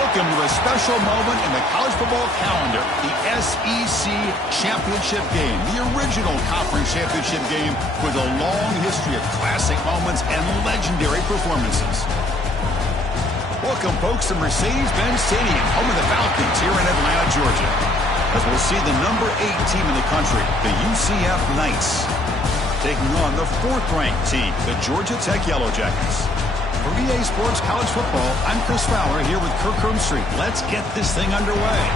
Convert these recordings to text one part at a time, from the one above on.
Welcome to a special moment in the college football calendar, the SEC Championship Game, the original conference championship game with a long history of classic moments and legendary performances. Welcome, folks, to Mercedes-Benz Stadium, home of the Falcons here in Atlanta, Georgia, as we'll see the number 8 team in the country, the UCF Knights, taking on the 4th-ranked team, the Georgia Tech Yellow Jackets. For EA Sports College Football, I'm Chris Fowler here with Kirk Herbstreit. Let's get this thing underway.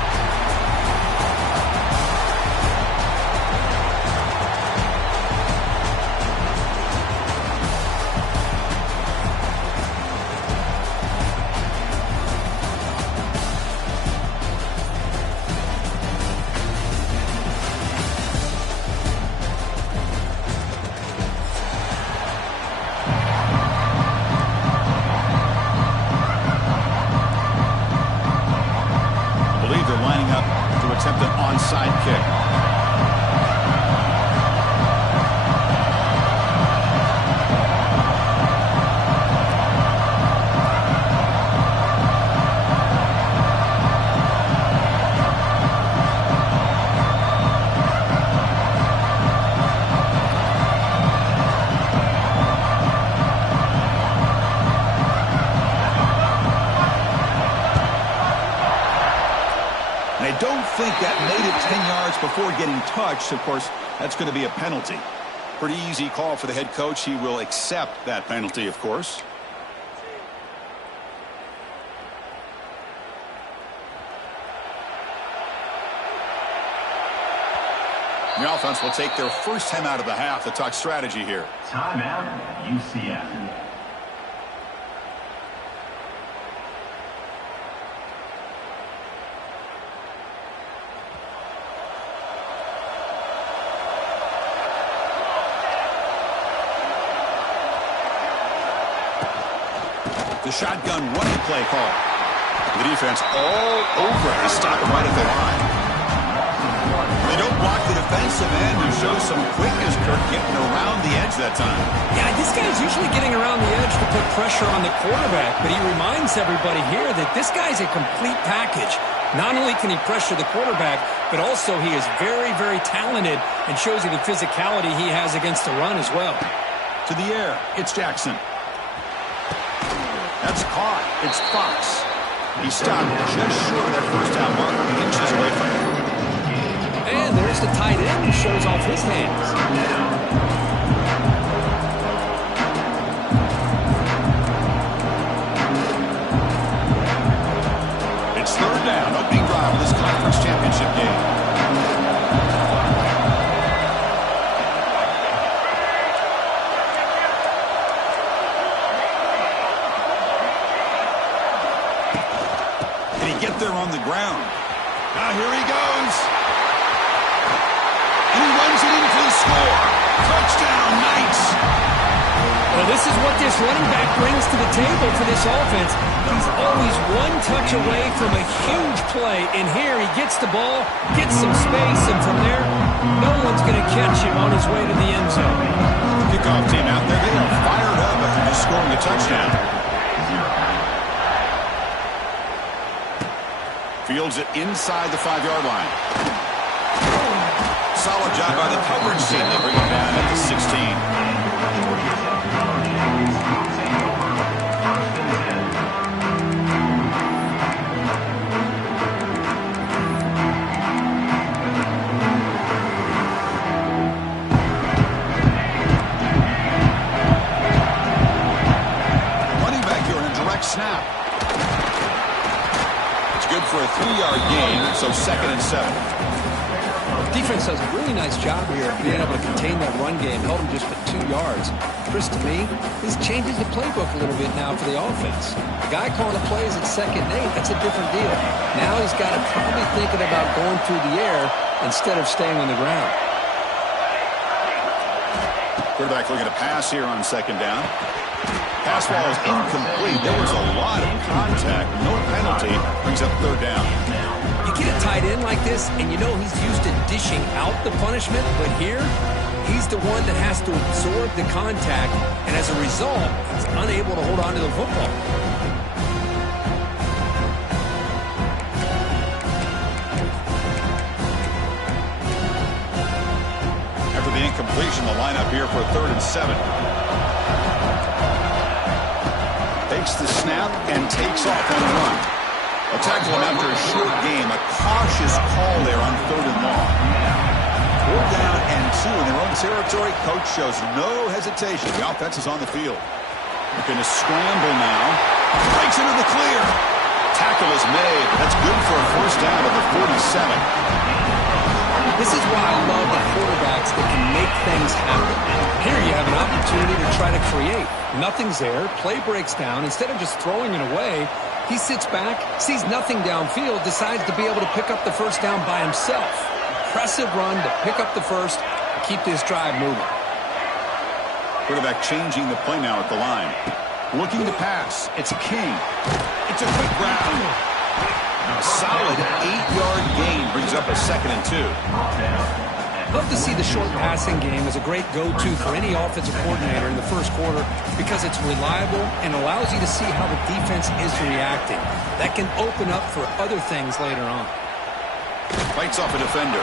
Attempt an onside kick. I don't think that made it 10 yards before getting touched. Of course, that's going to be a penalty. Pretty easy call for the head coach. He will accept that penalty, of course. The offense will take their first time out of the half to talk strategy here. Timeout, UCF. The shotgun running play call. The defense all over it to stop it right at the line. They don't block the defensive end, who shows some quickness, Kirk, getting around the edge that time. Yeah, this guy's usually getting around the edge to put pressure on the quarterback, but he reminds everybody here that this guy's a complete package. Not only can he pressure the quarterback, but also he is very, very talented and shows you the physicality he has against the run as well. To the air, it's Jackson. That's caught. It's Fox. He stopped just short of that first down mark, inches away from it. And there's the tight end who shows off his hands. It's 3rd down, opening drive of this conference championship game. Get there on the ground. Now here he goes. And he runs it in for the score. Touchdown, Knights. Well, this is what this running back brings to the table for this offense. He's always one touch away from a huge play. And here he gets the ball, gets some space, and from there, no one's going to catch him on his way to the end zone. Kickoff team out there, they are fired up after just scoring a touchdown. Fields it inside the 5-yard line. Solid job by the coverage team. They bring it down at the 16. Running back here in a direct snap. Good for a 3-yard gain, so 2nd and 7. Defense does a really nice job here of being able to contain that run game, held him just for 2 yards. Chris, to me, this changes the playbook a little bit now for the offense. The guy calling the plays at 2nd and 8, that's a different deal. Now he's got to probably thinking about going through the air instead of staying on the ground. Quarterback looking to pass here on 2nd down. Pass ball is incomplete. There was a lot of contact. No penalty. Brings up 3rd down. You get a tight end like this, and you know he's used to dishing out the punishment, but here, he's the one that has to absorb the contact, and as a result, he's unable to hold on to the football. in the lineup here for 3rd and 7. Takes the snap and takes off on the run. A tackle him after a short game. A cautious call there on 3rd and long. 4th down and 2 in their own territory. Coach shows no hesitation. The offense is on the field. They're going to scramble now. Breaks into the clear. Tackle is made. That's good for a 1st down at the 47. This is why I love the quarterbacks that can make things happen. Here you have an opportunity to try to create. Nothing's there. Play breaks down. Instead of just throwing it away, he sits back, sees nothing downfield, decides to be able to pick up the 1st down by himself. Impressive run to pick up the 1st and keep this drive moving. Quarterback changing the play now at the line. Looking to pass. It's King. It's a quick round. A solid 8-yard gain brings up a 2nd and 2. Love to see the short passing game as a great go-to for any offensive coordinator in the 1st quarter because it's reliable and allows you to see how the defense is reacting. That can open up for other things later on. Fights off a defender.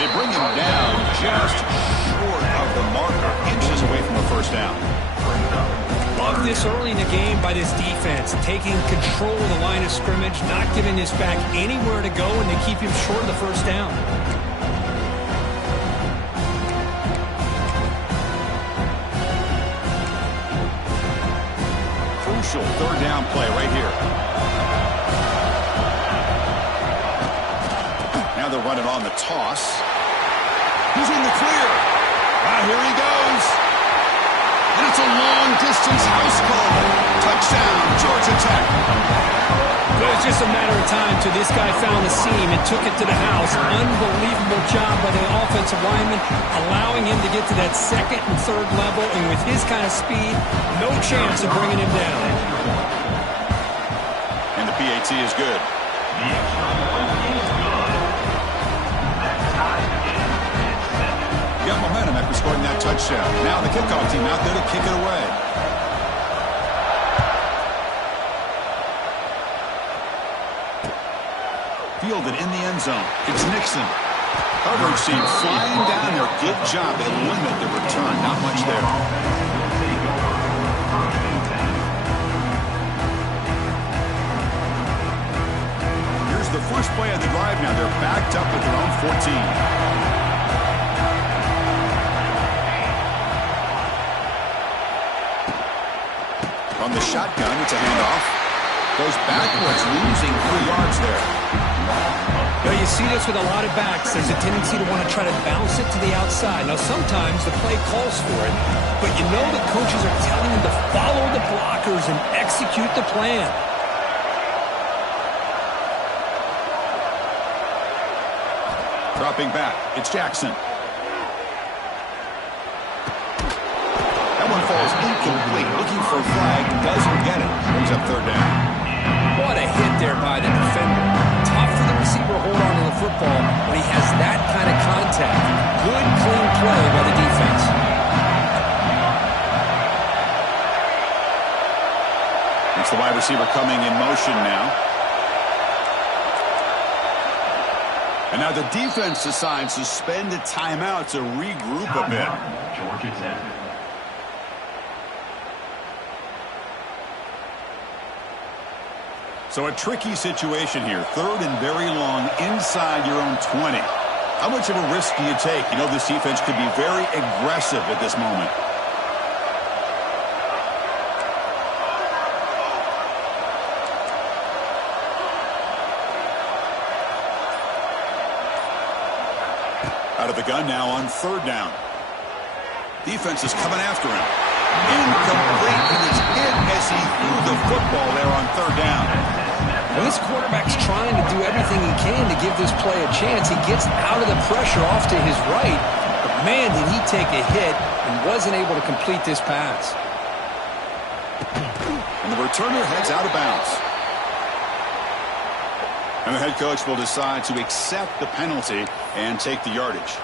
They bring him down just short of the marker, inches away from a 1st down. Love this early in the game by this defense, taking control of the line of scrimmage, not giving this back anywhere to go, and they keep him short of the 1st down. Crucial 3rd down play right here. Now they're running on the toss. He's in the clear. Here he goes. And it's a long-distance house call. Touchdown, Georgia Tech. It was just a matter of time till this guy found the seam and took it to the house. Unbelievable job by the offensive lineman, allowing him to get to that 2nd and 3rd level. And with his kind of speed, no chance of bringing him down. And the PAT is good. Got momentum after scoring that touchdown. Now the kickoff team out there to kick it away. Fielded in the end zone. It's Nixon. Coverage team flying down there. Good job. They limit the return. Not much there. Here's the first play of the drive now. They're backed up at their own 14. From the shotgun, it's a handoff. Goes backwards, losing 3 yards there. You see this with a lot of backs. There's a tendency to want to try to bounce it to the outside. Now, sometimes the play calls for it, but you know the coaches are telling them to follow the blockers and execute the plan. Dropping back, it's Jackson. That one falls incomplete. Looking for a flag, doesn't get it. Brings up 3rd down. What a hit there by the defender. Tough for the receiver to hold on to the football when he has that kind of contact. Good, clean play by the defense. It's the wide receiver coming in motion now. And now the defense decides to spend a timeout to regroup a bit. Georgia Tech. So a tricky situation here. 3rd and very long inside your own 20. How much of a risk do you take? You know this defense could be very aggressive at this moment. Out of the gun now on 3rd down. Defense is coming after him. Incomplete, and it's hit as he threw the football there on 3rd down. Well, this quarterback's trying to do everything he can to give this play a chance. He gets out of the pressure off to his right, but man, did he take a hit and wasn't able to complete this pass. And the returner heads out of bounds. And the head coach will decide to accept the penalty and take the yardage.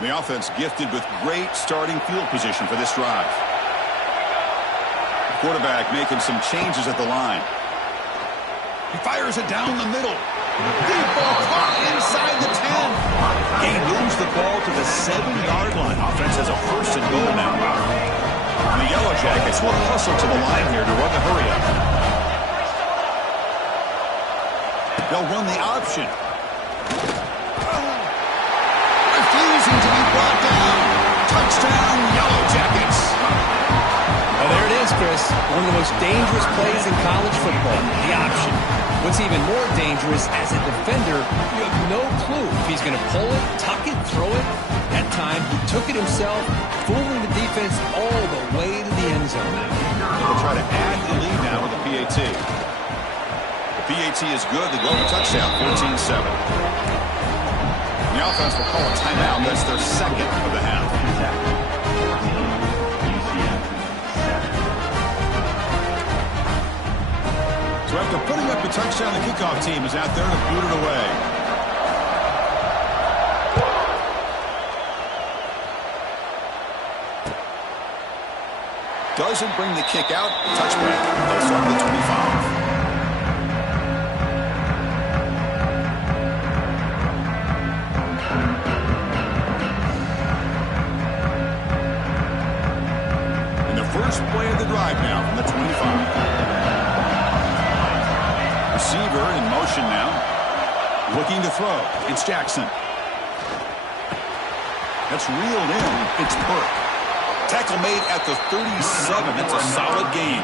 The offense gifted with great starting field position for this drive. The quarterback making some changes at the line. He fires it down the middle. Deep ball caught inside the 10. He moves the ball to the 7-yard line. Offense has a first and goal now. And the Yellow Jackets will hustle to the line here to run the hurry up. They'll run the option. Refusing to be brought down. Touchdown, Yellow Jackets. Well, there it is, Chris. One of the most dangerous plays in college football, the option. What's even more dangerous, as a defender, you have no clue if he's going to pull it, tuck it, throw it. That time, he took it himself, fooling the defense all the way to the end zone. They'll try to add the lead now with the PAT. The PAT is good. They go for touchdown, 14-7. The offense will call a timeout. That's their second of the half. So after putting up a touchdown, the kickoff team is out there to boot it away. Doesn't bring the kick out. Touchback. They'll start at the 25. And the first play of the drive now from the 25. Receiver in motion now. Looking to throw. It's Jackson. That's reeled in. It's Burke. Tackle made at the 37. That's a solid gain.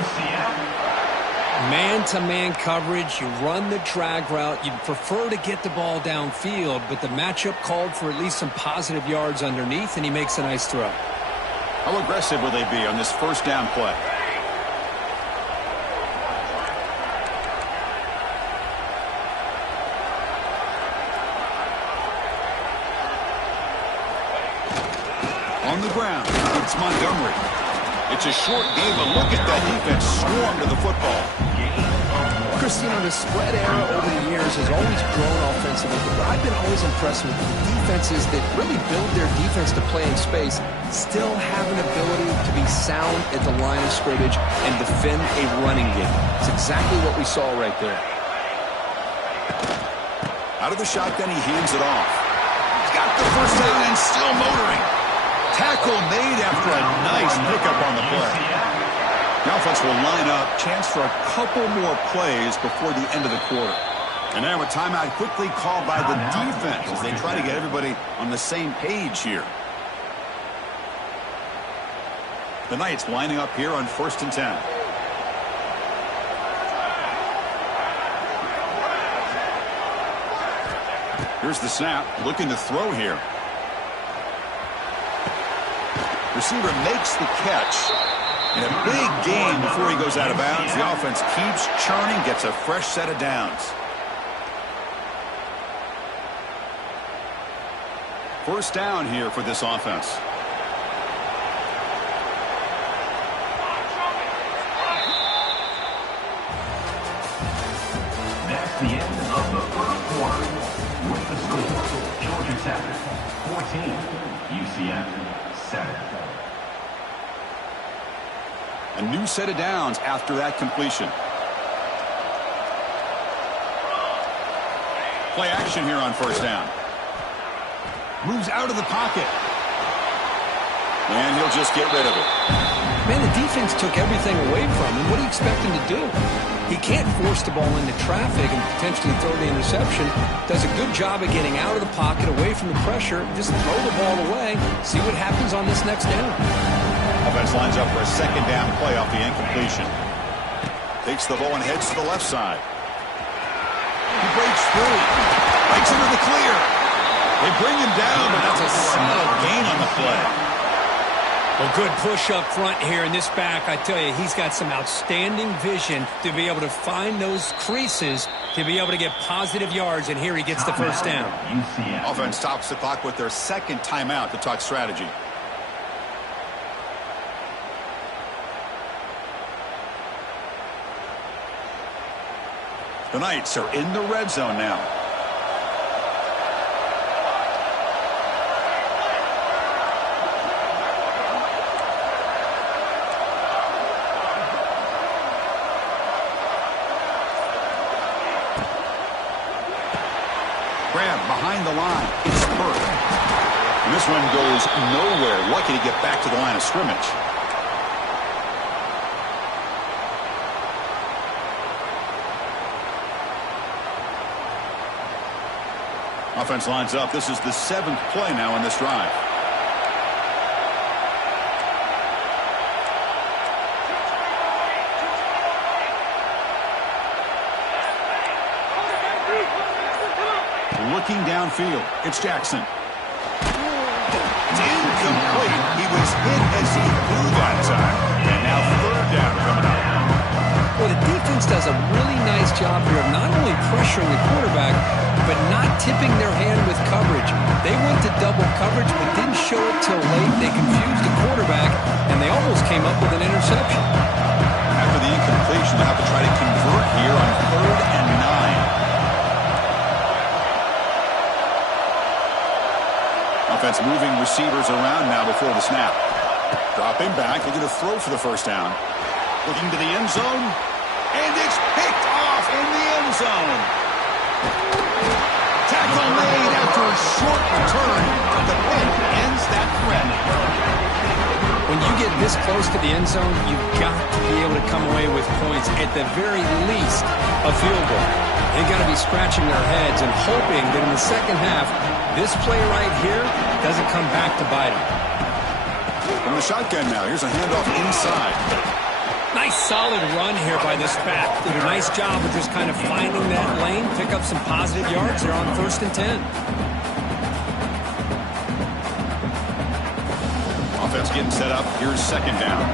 Man-to-man coverage. You run the drag route. You'd prefer to get the ball downfield, but the matchup called for at least some positive yards underneath, and he makes a nice throw. How aggressive will they be on this first down play? On the ground, it's Montgomery. It's a short game, but look at that defense swarm to the football. Chris, you know, the spread era over the years has always grown offensively, but I've been always impressed with the defenses that really build their defense to play in space, still have an ability to be sound at the line of scrimmage and defend a running game. It's exactly what we saw right there. Out of the shotgun, he hands it off. He's got the first down and still motoring. Tackle made after a nice pickup on the play. The offense will line up. Chance for a couple more plays before the end of the quarter. And now a timeout quickly called by the defense as they try to get everybody on the same page here. The Knights lining up here on 1st and 10. Here's the snap. Looking to throw here. Receiver makes the catch. And a big gain before he goes out of bounds. The offense keeps churning, gets a fresh set of downs. First down here for this offense. That's the end of the first quarter. With the score, Georgia Tech 14, UCF 7. A new set of downs after that completion. Play action here on first down. Moves out of the pocket. And he'll just get rid of it. Man, the defense took everything away from him. What do you expect him to do? He can't force the ball into traffic and potentially throw the interception. Does a good job of getting out of the pocket, away from the pressure. Just throw the ball away. See what happens on this next down. Offense lines up for a second down play off the incompletion. Takes the ball and heads to the left side. He breaks through. Breaks into the clear. They bring him down, but that's a solid gain on the play. Well, good push up front here in this back. I tell you, he's got some outstanding vision to be able to find those creases, to be able to get positive yards, and here he gets the first down. Offense tops the clock with their second timeout to talk strategy. The Knights are in the red zone now. behind the line. It's perfect. And this one goes nowhere. Lucky to get back to the line of scrimmage. Offense lines up. This is the 7th play now in this drive. Looking downfield, it's Jackson. It's incomplete. He was hit as he threw that time. And now 3rd down coming up. Well, the defense does a really nice job here of not only pressuring the quarterback, but not tipping their hand with coverage. They went to double coverage, but didn't show it till late. They confused the quarterback, and they almost came up with an interception. After the incompletion, they'll have to try to convert here on 3rd and 9. Offense moving receivers around now before the snap. Dropping back, looking to throw for the 1st down. Looking to the end zone, and it's picked off in the end zone. Tackle made after a short return, but the pick ends that threat. When you get this close to the end zone, you've got to be able to come away with points, at the very least, a field goal. They've got to be scratching their heads and hoping that in the second half, this play right here doesn't come back to bite them. From the shotgun now, here's a handoff inside. Nice solid run here by this back. Did a nice job of just kind of finding that lane, pick up some positive yards there on 1st and 10. Offense getting set up. Here's 2nd down.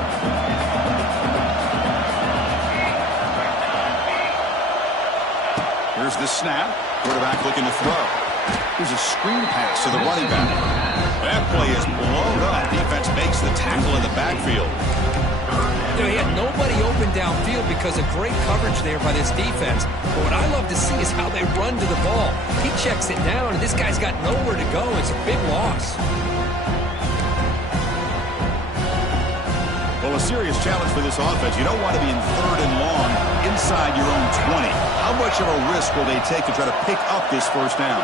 Here's the snap. Quarterback looking to throw. Here's a screen pass to the running back. That play is blown up. Defense makes the tackle in the backfield. You know, he had nobody open downfield because of great coverage there by this defense. But what I love to see is how they run to the ball. He checks it down, and this guy's got nowhere to go. It's a big loss. Well, a serious challenge for this offense. You don't want to be in 3rd and long inside your own 20. How much of a risk will they take to try to pick up this 1st down?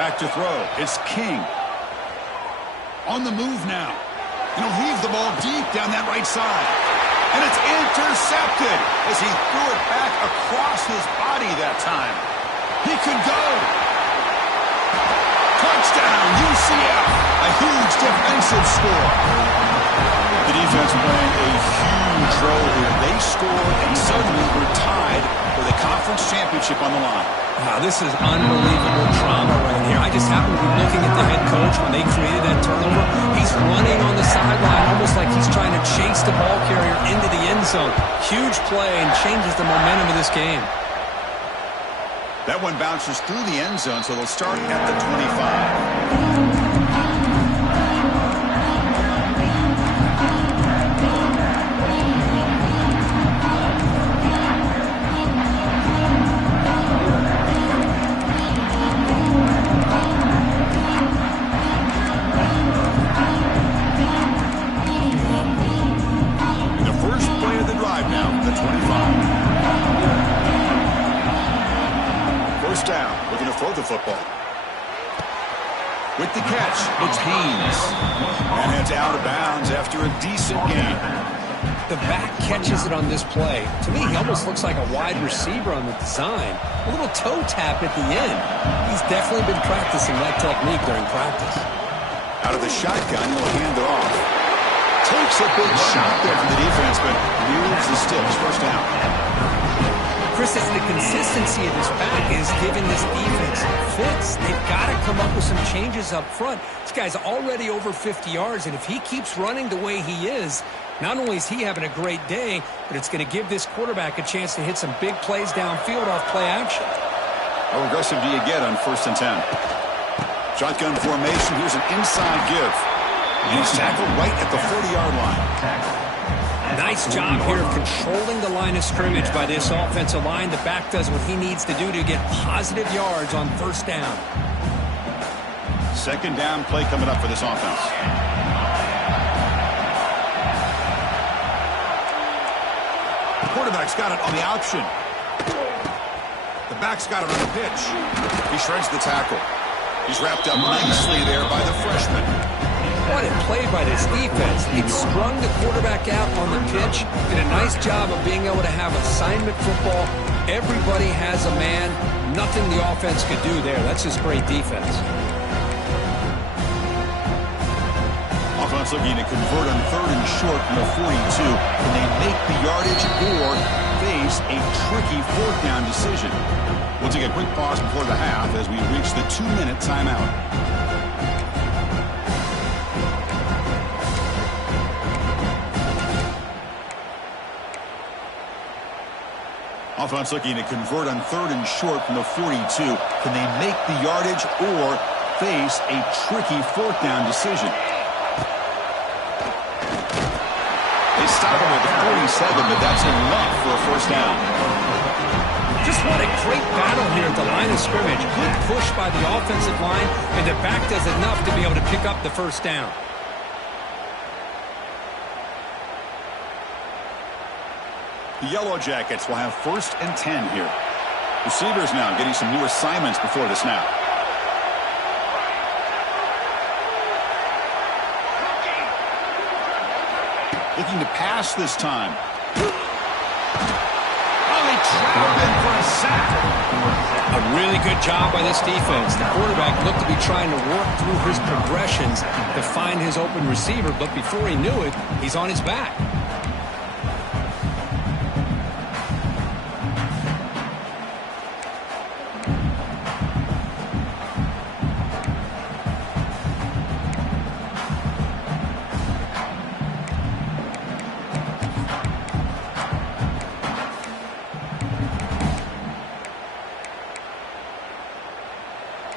Back to throw. It's King. On the move now. He'll heave the ball deep down that right side. And it's intercepted as he threw it back across his body that time. He could go. Touchdown, UCF. A huge defensive score. The defense playing a huge role here. They scored and suddenly we're tied for the conference championship on the line. Wow, this is unbelievable drama right here. I just happen to be looking at the head coach when they created that turnover. He's running on the sideline almost like he's trying to chase the ball carrier into the end zone. Huge play and changes the momentum of this game. That one bounces through the end zone, so they'll start at the 25. Football. With the catch, it's Haynes. And it's out of bounds after a decent gain. The back catches it on this play. To me, he almost looks like a wide receiver on the design. A little toe tap at the end. He's definitely been practicing that technique during practice. Out of the shotgun, he'll hand it off. Takes a big shot there from the defense, but moves the sticks. 1st down. Chris, it's the consistency of this back is giving this defense fits. They've got to come up with some changes up front. This guy's already over 50 yards, and if he keeps running the way he is, not only is he having a great day, but it's going to give this quarterback a chance to hit some big plays downfield off play action. How aggressive do you get on 1st and 10? Shotgun formation. Here's an inside give. And he's tackled right at the 40-yard line. Nice job here of controlling the line of scrimmage by this offensive line. The back does what he needs to do to get positive yards on 1st down. Second down play coming up for this offense. The quarterback's got it on the option. The back's got it on the pitch. He shreds the tackle. He's wrapped up nicely there by the freshman. What a play by this defense. He strung the quarterback out on the pitch. Did a nice job of being able to have assignment football. Everybody has a man. Nothing the offense could do there. That's just great defense. Offense looking to convert on third and short from the 42. Can they make the yardage or face a tricky fourth down decision? We'll take a quick pause before the half as we reach the 2-minute timeout. Offense looking to convert on third and short from the 42. Can they make the yardage or face a tricky fourth down decision? They stop him at the 47, but that's enough for a first down. Just what a great battle here at the line of scrimmage. Good push by the offensive line, and the back does enough to be able to pick up the first down. The Yellow Jackets will have 1st and 10 here. Receivers now getting some new assignments before the snap. Looking to pass this time. Oh, they trap him for a sack. A really good job by this defense. The quarterback looked to be trying to work through his progressions to find his open receiver, but before he knew it, he's on his back.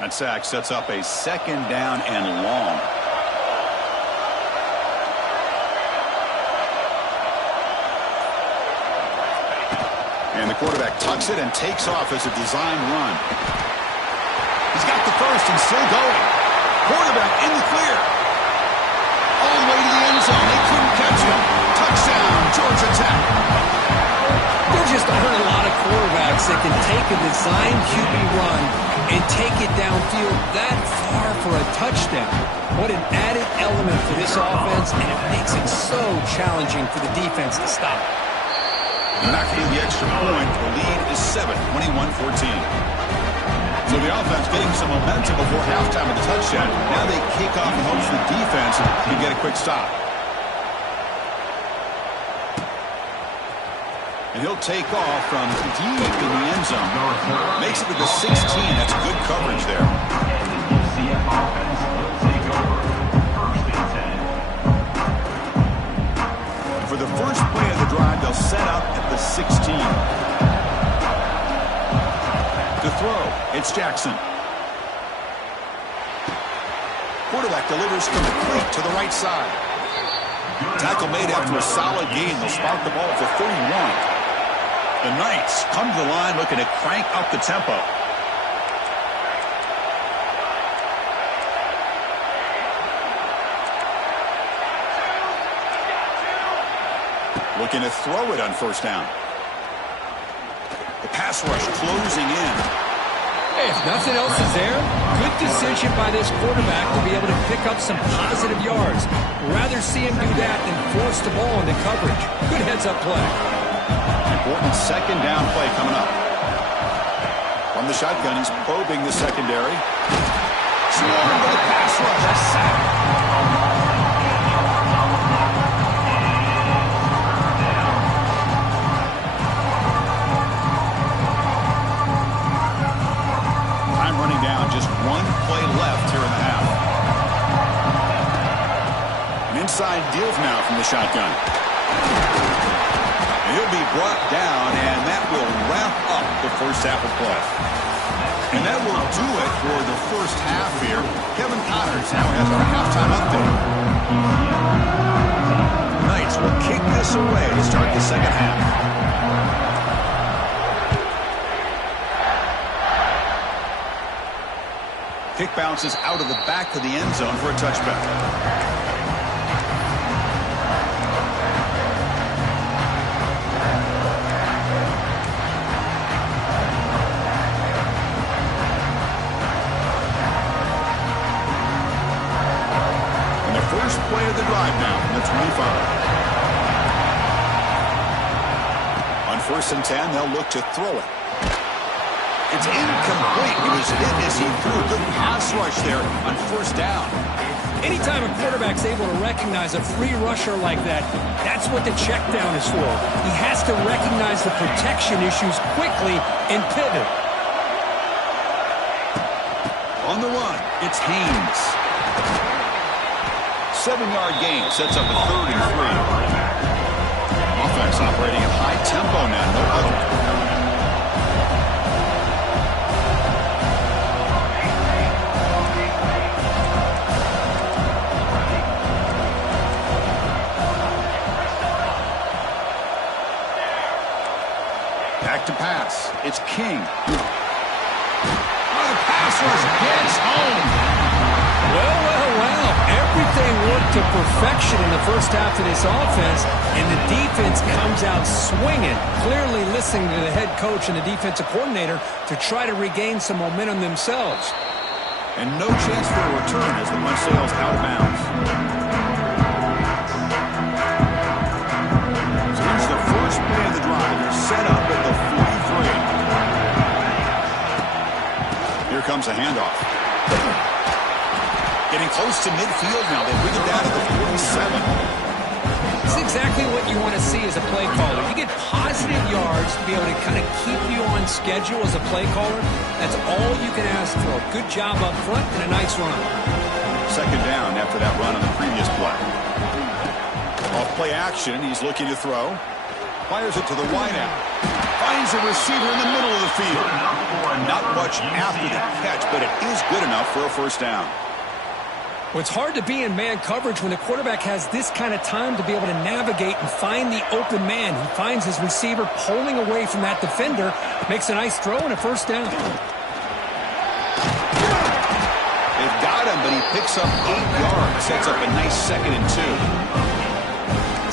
That sack sets up a 2nd down and long. And the quarterback tucks it and takes off as a design run. He's got the first and still going. Quarterback in the clear. All the way to the end zone. They couldn't catch him. Touchdown, Georgia Tech. There just aren't a lot of quarterbacks that can take a design QB run and take it downfield that far for a touchdown. What an added element for this offense, and it makes it so challenging for the defense to stop. Not getting the extra point. The lead is 7, 21-14. So the offense getting some momentum before halftime of the touchdown. Now they kick off in hopes the defense can get a quick stop. And he'll take off from deep in the end zone. Makes it to the 16. That's good coverage there. The UCF offense will take over 1st and 10. And for the first play of the drive, they'll set up at the 16. To throw, it's Jackson. Quarterback delivers complete to the right side. Tackle made after a solid gain. They'll spot the ball for 31. The Knights come to the line looking to crank up the tempo. Looking to throw it on 1st down. The pass rush closing in. Hey, if nothing else is there, good decision by this quarterback to be able to pick up some positive yards. Rather see him do that than force the ball into coverage. Good heads-up play. Important 2nd down play coming up. From the shotgun, he's probing the secondary. Swarmed with a pass rush. A sack. Time running down. Just 1 play left here in the half. An inside deal now from the shotgun. He'll be brought down, and that will wrap up the first half of play. And that will do it for the first half here. Kevin Connors now has our halftime update. Knights will kick this away to start the second half. Kick bounces out of the back of the end zone for a touchback. First play of the drive now from the 25. On 1st and 10, they'll look to throw it. It's incomplete. He was hit as he threw a good pass rush there on 1st down. Anytime a quarterback's able to recognize a free rusher like that, that's what the check down is for. He has to recognize the protection issues quickly and pivot. On the run, it's Haynes. 7-yard gain sets up a 3rd and 3. Offense operating at high tempo now. No huddle. Back to pass. It's King. Oh, the pass rush gets home. Well. Everything worked to perfection in the first half of this offense, and the defense comes out swinging, clearly listening to the head coach and the defensive coordinator to try to regain some momentum themselves. And no chance for a return as the punt sails out of bounds. So here's the first play of the drive. They're set up at the 43. Here comes a handoff. Getting close to midfield now. They bring it down to the 47. This is exactly what you want to see as a play caller. You get positive yards to be able to kind of keep you on schedule as a play caller. That's all you can ask for. Good job up front and a nice run. 2nd down after that run on the previous play. Off play action, he's looking to throw. Fires it to the wideout. Finds a receiver in the middle of the field. Not much after the catch, but it is good enough for a 1st down. Well, it's hard to be in man coverage when the quarterback has this kind of time to be able to navigate and find the open man. He finds his receiver pulling away from that defender, makes a nice throw and a 1st down. They've got him, but he picks up 8 yards. Sets up a nice 2nd and 2.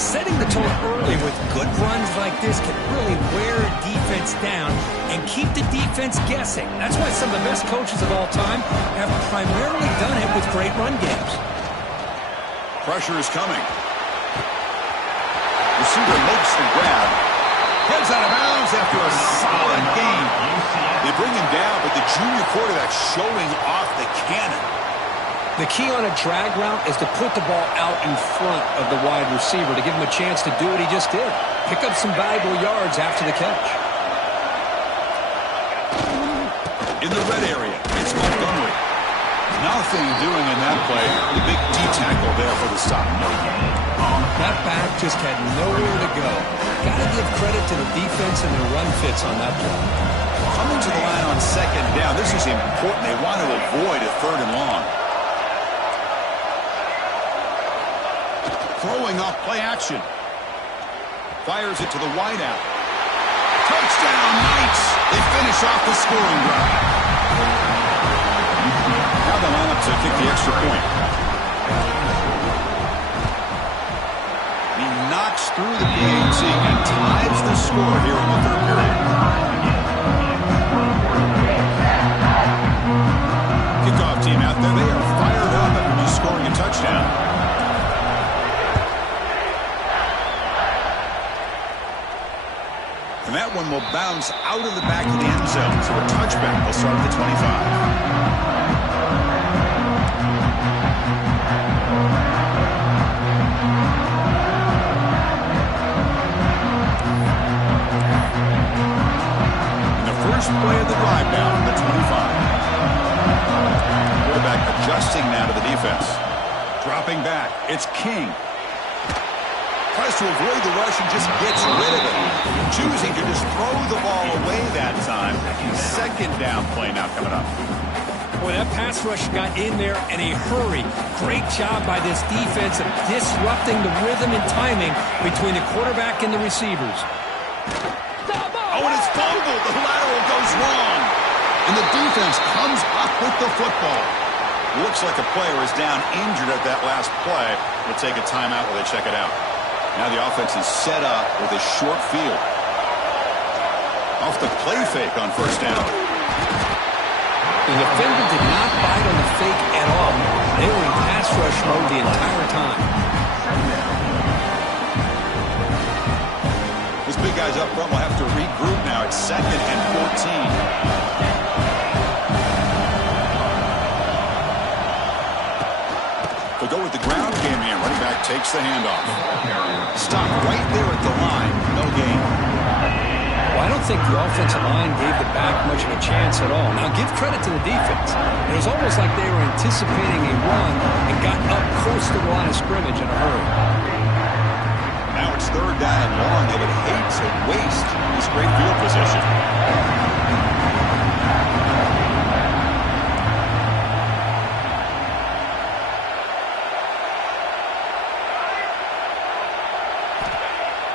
Setting the tone early with good runs like this can really wear a defense down and keep the defense guessing. That's why some of the best coaches of all time have primarily done it with great run games. Pressure is coming. Receiver makes the grab. Heads out of bounds after a solid gain. They bring him down, but the junior quarterback showing off the cannon. The key on a drag route is to put the ball out in front of the wide receiver to give him a chance to do what he just did. Pick up some valuable yards after the catch. In the red area, it's Montgomery. Nothing doing in that play. The big D tackle there for the stop. That back just had nowhere to go. Got to give credit to the defense and their run fits on that play. Coming to the line on 2nd down. This is important. They want to avoid a 3rd and long. Throwing off play action. Fires it to the wideout. Touchdown, Knights! They finish off the scoring drive. Now the lineup to kick the extra point. He knocks through the PAT and ties the score here in the 3rd period. Kickoff team out there. They are fired up after just scoring a touchdown. And that one will bounce out of the back of the end zone. So a touchback will start at the 25. And the first play of the drive now from the 25. Quarterback adjusting now to the defense. Dropping back. It's King. Tries to avoid the rush and just gets rid of it. Choosing to just throw the ball away that time. 2nd down play now coming up. Boy, that pass rush got in there in a hurry. Great job by this defense of disrupting the rhythm and timing between the quarterback and the receivers. Oh, and it's fumbled. The lateral goes wrong. And the defense comes up with the football. Looks like a player is down injured at that last play. We'll take a timeout while they check it out. Now the offense is set up with a short field. Off the play fake on first down. The defender did not bite on the fake at all. They were in pass rush mode the entire time. Those big guys up front will have to regroup now. It's 2nd and 14. They'll go with the ground game here. Running back takes the handoff. Stop right there at the line. No gain. Well, I don't think the offensive line gave the back much of a chance at all. Now, give credit to the defense. It was almost like they were anticipating a run and got up close to the line of scrimmage in a hurry. Now it's 3rd down and long. They would hate to waste this great field position.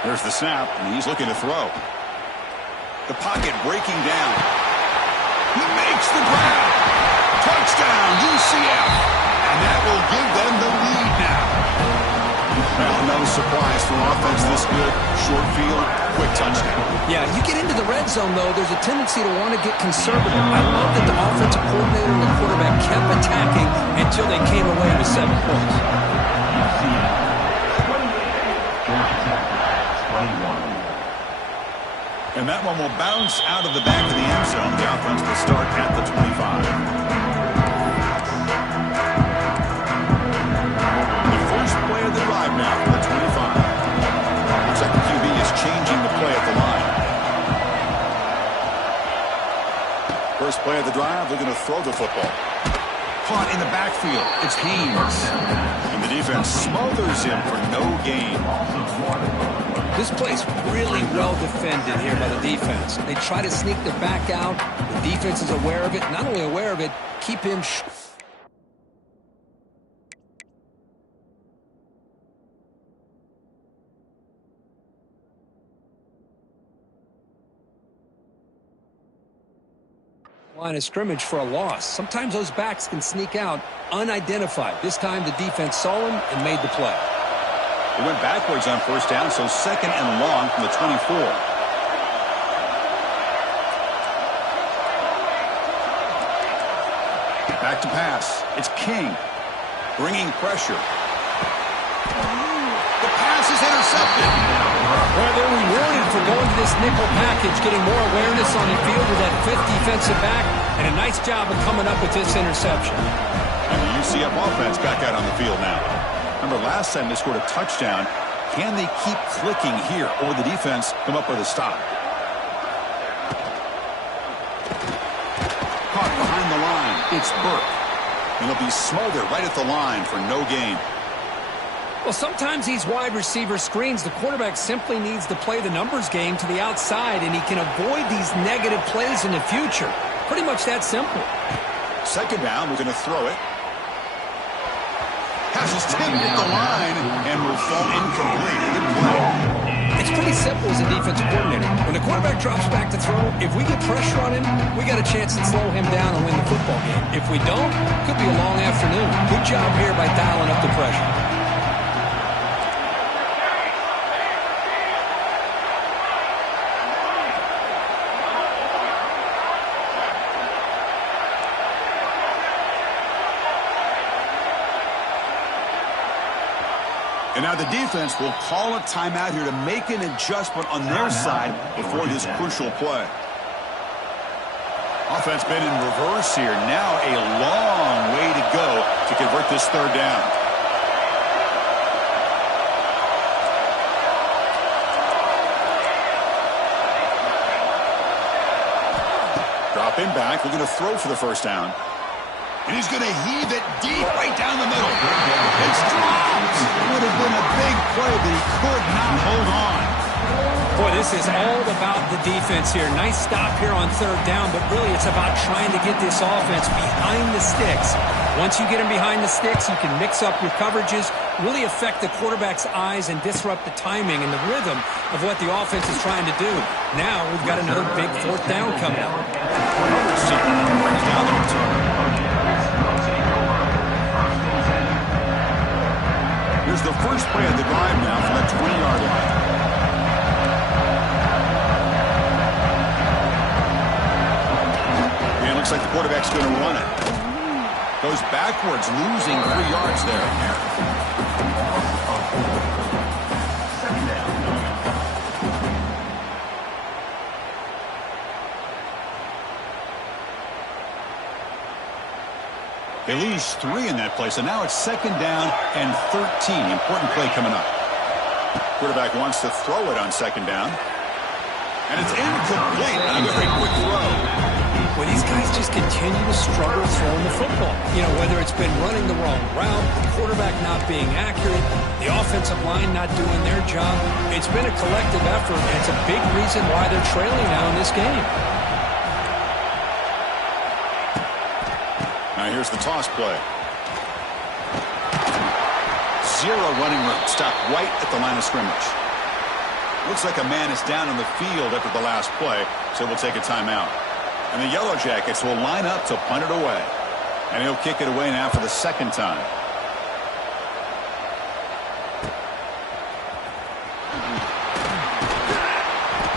There's the snap, and he's looking to throw. The pocket breaking down. He makes the grab. Touchdown, UCF. And that will give them the lead now. Well, no surprise for offense this good. Short field, quick touchdown. Yeah, you get into the red zone, though, there's a tendency to want to get conservative. I love that the offensive coordinator and the quarterback kept attacking until they came away with 7 points. And that one will bounce out of the back of the end zone. The offense will start at the 25. The first play of the drive now from the 25. Looks like the QB is changing the play at the line. First play of the drive, they're going to throw the football. Caught in the backfield. It's Haynes. And the defense smothers him for no gain. This play's really well defended here by the defense. They try to sneak the back out. The defense is aware of it. Not only aware of it, keep him line of scrimmage for a loss. Sometimes those backs can sneak out unidentified. This time the defense saw him and made the play. He went backwards on first down, so 2nd and long from the 24. Back to pass. It's King. Bringing pressure. The pass is intercepted. Well, they're rewarded for going to this nickel package, getting more awareness on the field with that 5th defensive back, and a nice job of coming up with this interception. And the UCF offense back out on the field now. Remember, last time they scored a touchdown. Can they keep clicking here, or will the defense come up with a stop? Caught behind the line. It's Burke. And he'll be smothered right at the line for no gain. Well, sometimes these wide receiver screens, the quarterback simply needs to play the numbers game to the outside, and he can avoid these negative plays in the future. Pretty much that simple. 2nd down, we're going to throw it. Pass is tipped at the line and will fall incomplete. Good play. It's pretty simple as a defensive coordinator. When the quarterback drops back to throw, if we get pressure on him, we got a chance to slow him down and win the football game. If we don't, it could be a long afternoon. Good job here by dialing up the pressure. And now the defense will call a timeout here to make an adjustment on their side before this crucial play. Offense been in reverse here. Now a long way to go to convert this 3rd down. Dropping back. We're going to throw for the first down. And he's going to heave it deep right down the middle. It's dropped. It would have been a big play, but he could not hold on. Boy, this is all about the defense here. Nice stop here on third down, but really it's about trying to get this offense behind the sticks. Once you get them behind the sticks, you can mix up your coverages, really affect the quarterback's eyes and disrupt the timing and the rhythm of what the offense is trying to do. Now we've got another big fourth down coming up. Here's the first play of the drive now from the 20-yard line. And it looks like the quarterback's going to run it. Goes backwards, losing 3 yards there. They lose 3 in that play, so now it's second down and 13. Important play coming up. Quarterback wants to throw it on second down. And it's incomplete. A very quick throw. Well, these guys just continue to struggle throwing the football. You know, whether it's been running the wrong route, the quarterback not being accurate, the offensive line not doing their job. It's been a collective effort, and it's a big reason why they're trailing now in this game. Now here's the toss play. 0 running room. Stopped right at the line of scrimmage. Looks like a man is down on the field after the last play, so we'll take a timeout. And the Yellow Jackets will line up to punt it away. And he'll kick it away now for the second time.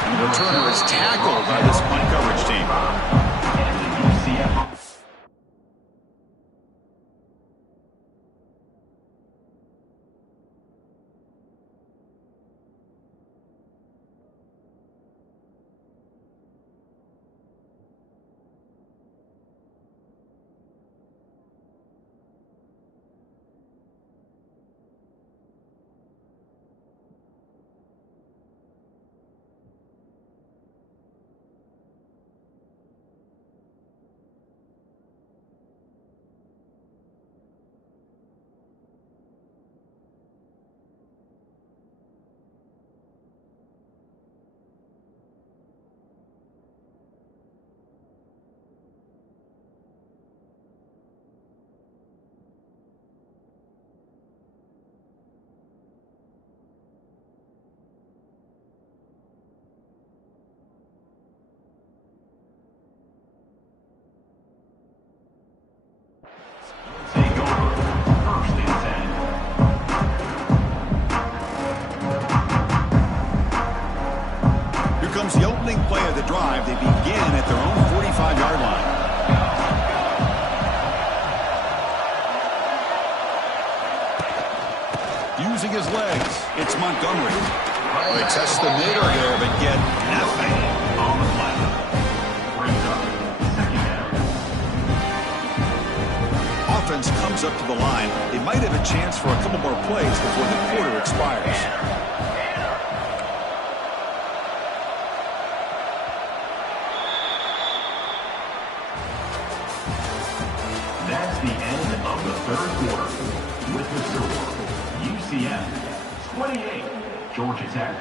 And the returner is tackled by this punt coverage team. The opening play of the drive. They begin at their own 45-yard line. Using his legs, it's Montgomery. They test the middle there, but get nothing on the play. Brings up second down. Offense comes up to the line. They might have a chance for a couple more plays before the quarter expires. That's the end of the third quarter. With the score, UCF 28, Georgia Tech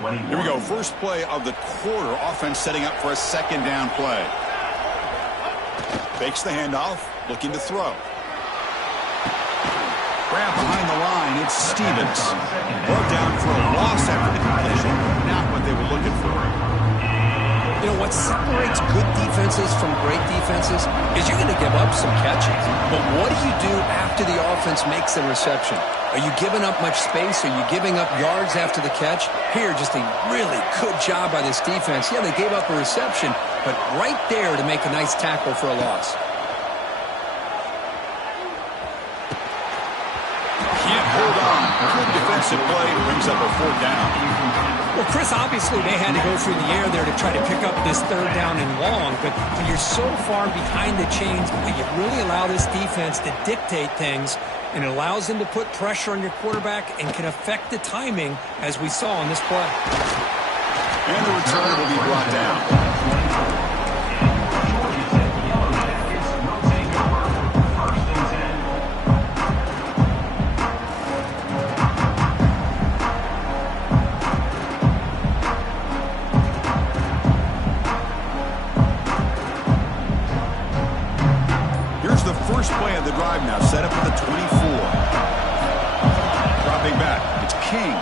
21. Here we go. First play of the quarter. Offense setting up for a second down play. Fakes the handoff, looking to throw. Grab behind the line. It's Stevens. Brought down for a loss after the completion. Not what they were looking for. You know, what separates good defenses from great defenses is you're going to give up some catches. But what do you do after the offense makes the reception? Are you giving up much space? Are you giving up yards after the catch? Here, just a really good job by this defense. Yeah, they gave up a reception, but right there to make a nice tackle for a loss. Can't hold on. Good defensive play brings up a fourth down. Well, Chris, obviously they had to go through the air there to try to pick up this third down and long, but when you're so far behind the chains, you really allow this defense to dictate things, and it allows them to put pressure on your quarterback and can affect the timing, as we saw in this play. And the return will be brought down. play of the drive now, set up for the 24. Dropping back, it's King.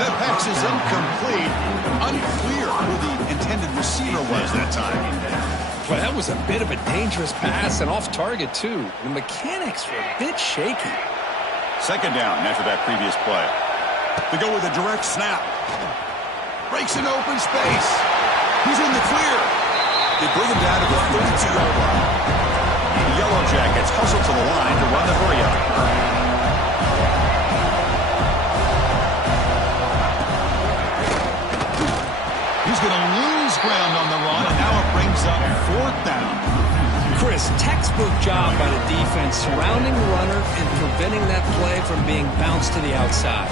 That pass is incomplete. Unclear who the intended receiver was that time. Well, that was a bit of a dangerous pass and off target, too. The mechanics were a bit shaky. Second down after that previous play. They go with a direct snap. Breaks an open space. He's in the clear. They bring him down to the 32-yard line. The Yellow Jackets hustle to the line to run the hurry-up. He's going to lose ground on the run, and now it brings up fourth down. Chris, textbook job by the defense surrounding the runner and preventing that play from being bounced to the outside.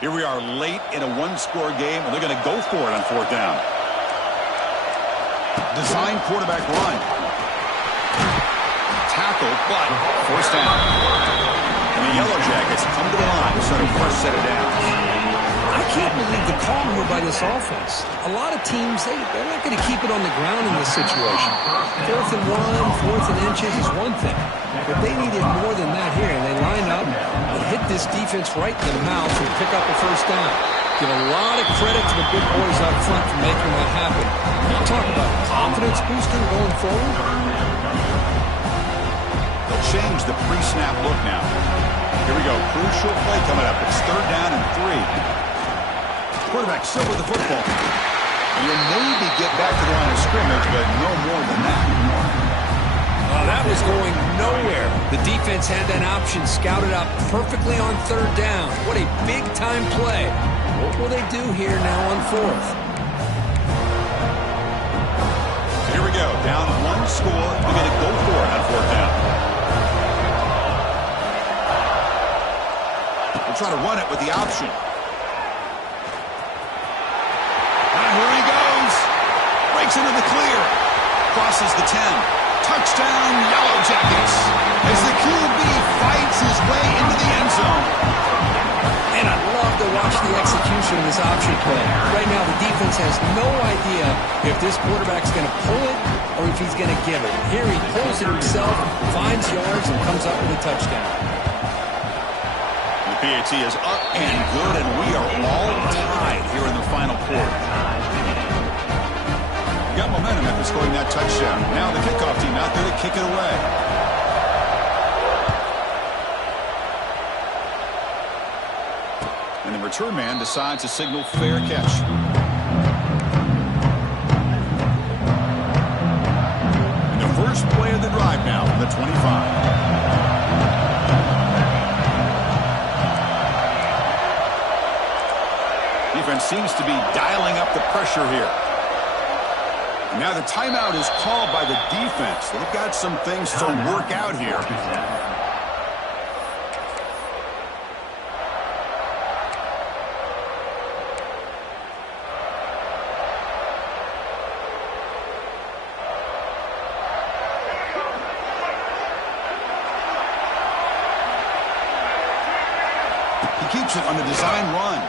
Here we are late in a one-score game, and they're going to go for it on fourth down. Design quarterback run. Tackle, but forced down. And the Yellow Jackets come to the line to start a fresh set of downs. I can't believe the call here by this offense. A lot of teams, they're not going to keep it on the ground in this situation. 4th and 1, 4th and inches is one thing. But they needed more than that here, and they line up and hit this defense right in the mouth and pick up a first down. Give a lot of credit to the big boys up front for making that happen. You talk about confidence booster going forward. They'll change the pre-snap look now. Here we go. Crucial play coming up. It's third down and 3. Quarterback still with the football. And you'll maybe get back to the line of scrimmage, but no more than that. That was going nowhere. The defense had that option scouted out perfectly on third down. What a big-time play. What will they do here now on fourth? Here we go. Down one score. They're going to go for it on fourth down. We'll try to run it with the option. And here he goes. Breaks into the clear. Crosses the 10. Touchdown, Yellow Jackets, as the QB fights his way into the end zone. And I'd love to watch the execution of this option play. Right now, the defense has no idea if this quarterback's going to pull it or if he's going to give it. Here he pulls it himself, finds yards, and comes up with a touchdown. The PAT is up and good, and we are all tied here in the final quarter. Got momentum after scoring that touchdown. Now the kickoff team out there to kick it away. And the return man decides to signal fair catch. And the first play of the drive now from the 25. Defense seems to be dialing up the pressure here. Now the timeout is called by the defense. They've got some things to work out here. He keeps it on the design run.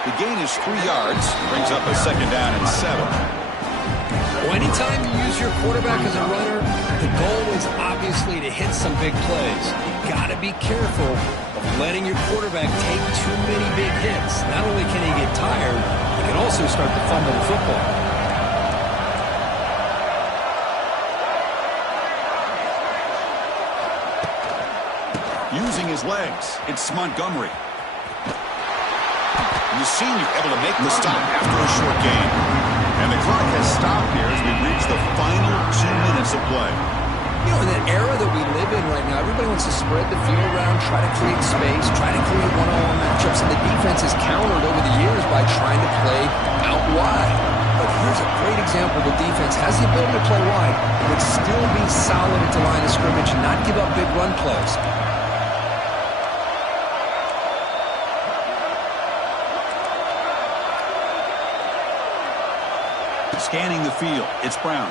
The gain is 3 yards, brings up a second down and 7. Well, anytime you use your quarterback as a runner, the goal is obviously to hit some big plays. You've got to be careful of letting your quarterback take too many big hits. Not only can he get tired, he can also start to fumble the football. Using his legs, it's Montgomery. The senior able to make the stop after a short gain. And the clock has stopped here as we reach the final 2 minutes of play. You know, in that era that we live in right now, everybody wants to spread the field around, try to create space, try to create one-on-one matchups, and the defense has countered over the years by trying to play out wide. But here's a great example. The defense has the ability to play wide, but still be solid at the line of scrimmage and not give up big run plays. Scanning the field, it's Brown.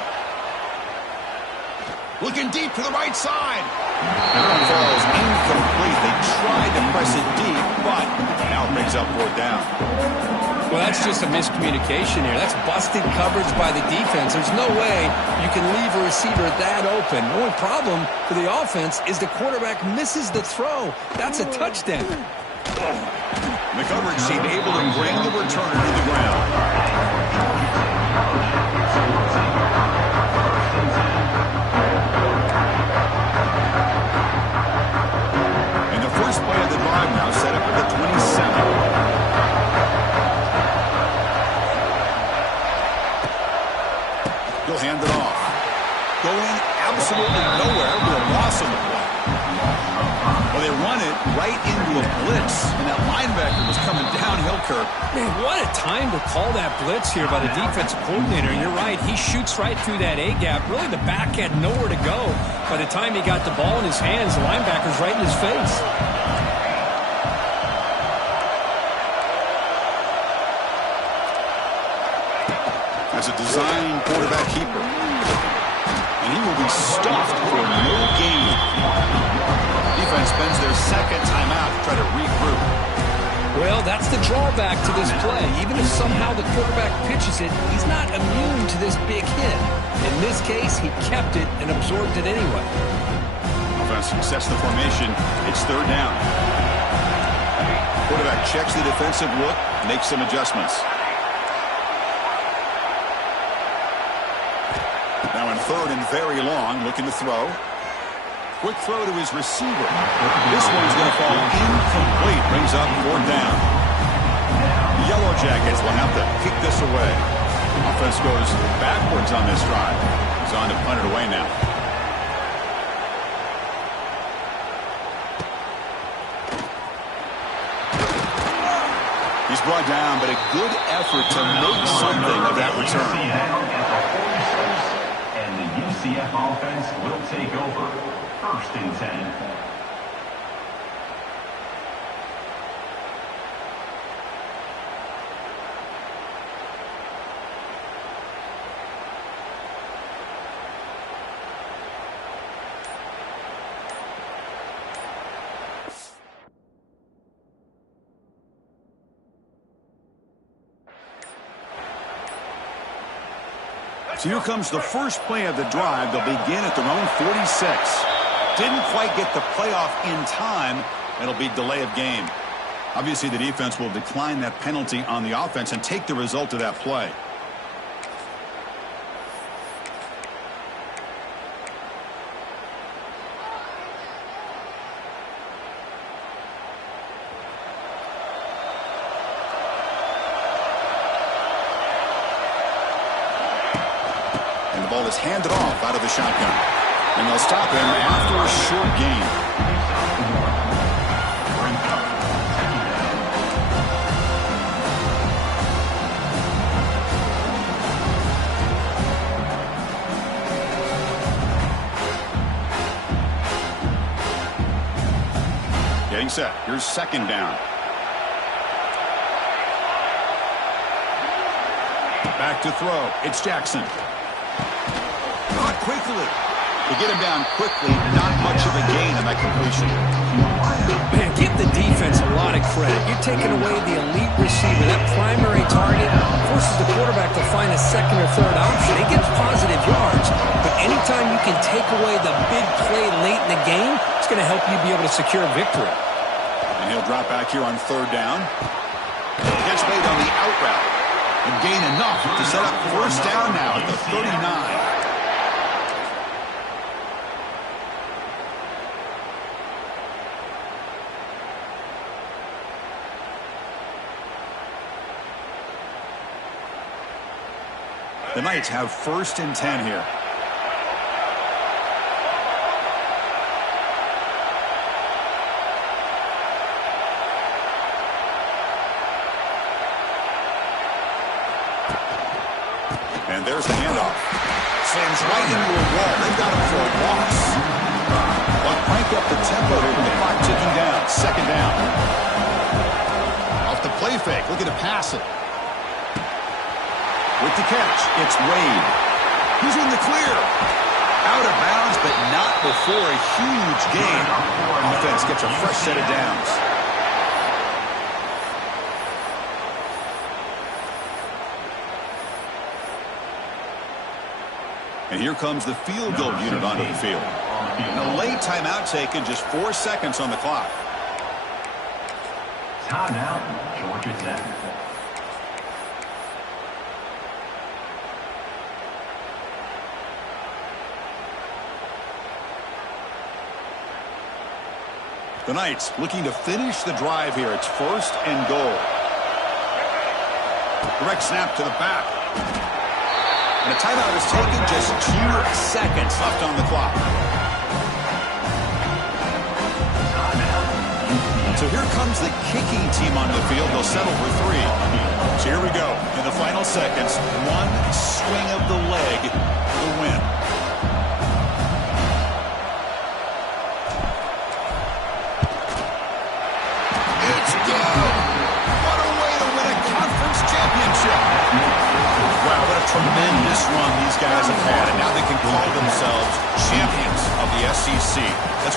Looking deep to the right side. That falls incomplete. They tried to press it deep, but now it brings up 4th down. Well, that's just a miscommunication here. That's busted coverage by the defense. There's no way you can leave a receiver that open. The only problem for the offense is the quarterback misses the throw. That's a touchdown. The coverage seemed able to bring the returner to the ground. And the first play of the drive now set up at the 27. He'll hand it off. Going absolutely nowhere with a loss on the play. Well, they run it right into a blitz, and that linebacker was coming downhill, Kirk. Man, what a time to call that blitz here by the defensive coordinator. And you're right, he shoots right through that A-gap. Really, the back had nowhere to go. By the time he got the ball in his hands, the linebacker's right in his face. As a design quarterback keeper. And he will be stuffed for no gain. Defense spends their second timeout to try to regroup. Well, that's the drawback to this play. Even if somehow the quarterback pitches it, he's not immune to this big hit. In this case, he kept it and absorbed it anyway. Offense sets the formation. It's 3rd down. Quarterback checks the defensive look, makes some adjustments. Now in 3rd and very long, looking to throw. Quick throw to his receiver. This one's going to fall incomplete. Brings up 4th down. The Yellow Jackets will have to kick this away. Offense goes backwards on this drive. He's on to punt it away now. He's brought down, but a good effort to make something of that return. And the UCF offense will take over. 1st and 10. So here comes the first play of the drive. They'll begin at their own 46. Didn't quite get the playoff in time. It'll be delay of game. Obviously, the defense will decline that penalty on the offense and take the result of that play. And the ball is handed off out of the shotgun. And they'll stop him after a short gain. Getting set. Here's 2nd down. Back to throw. It's Jackson. Caught quickly. To get him down quickly, not much of a gain on that completion. Man, give the defense a lot of credit. You're taking away the elite receiver. That primary target forces the quarterback to find a 2nd or 3rd option. He gets positive yards, but anytime you can take away the big play late in the game, it's going to help you be able to secure a victory. And he'll drop back here on 3rd down. Gets made on the out route. And gain enough to set up 1st down now at the 39. The Knights have 1st and 10 here. And there's the handoff. Slams right into a wall. They've got him for a loss. But crank up the tempo here with the clock ticking down. 2nd down. Off the play fake. Looking to pass it. With the catch, it's Wade. He's in the clear. Out of bounds, but not before a huge gain. Offense gets a fresh set of downs. And here comes the field goal unit onto the field. And a late timeout taken, just 4 seconds on the clock. Timeout, Georgia Tech. The Knights looking to finish the drive here. It's 1st and goal. Direct snap to the back. And a timeout is taken, just 2 seconds left on the clock. So here comes the kicking team onto the field. They'll settle for 3. So here we go. In the final seconds, 1 swing of the leg will win. It's good! What a way to win a conference championship! Wow, what a tremendous run these guys have had, and now they can call themselves champions of the SEC. That's